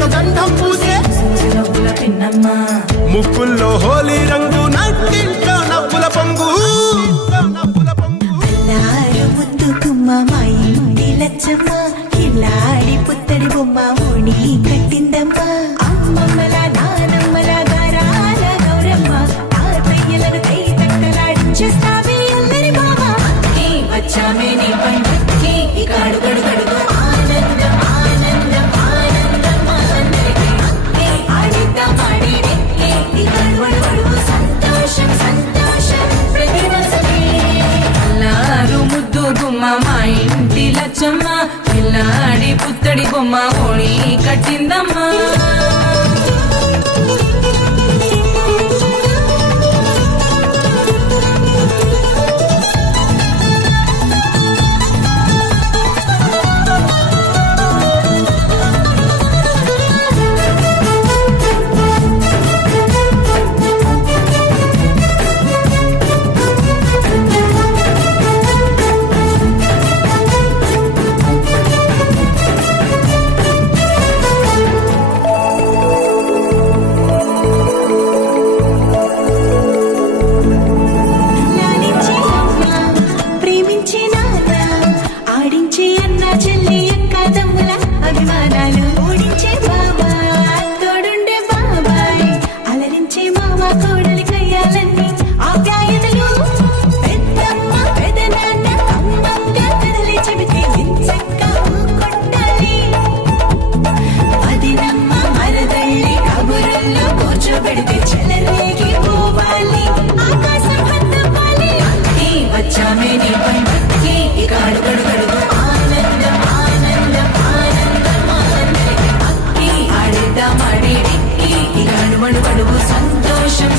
కనక గంధం పూసే ముక్కుల్లో హోలీ రంగు నట్టింట్లో నవ్వుల పొంగు మా ఇంటి లచ్చమ్మ కిల్లాడి పుత్తడి బొమ్మ ఓణి కట్టిందమ్మ అమ్మమ్మల నానమ్మల గారాల గౌరమ్మ తాతయ్యలను కై తట్టలాడించేస్తావే అల్లరి బావ వచ్చామే నీ పండుగకి ఇక అడుగడుగడుగు ఆనందం ఆనందం ఆనందం అందరికీ ఆడిద్దాం ఆడిడే ఇక అడుగడుగడుగు సంతోషం సంతోషం ప్రతి మనసుకి అల్లారు ముద్దు గుమ్మ మా ఇంటి లచ్చమ్మ పిల్లాడి పుత్తడి బొమ్మ ఓణి కట్టిందమ్మా సంతోషం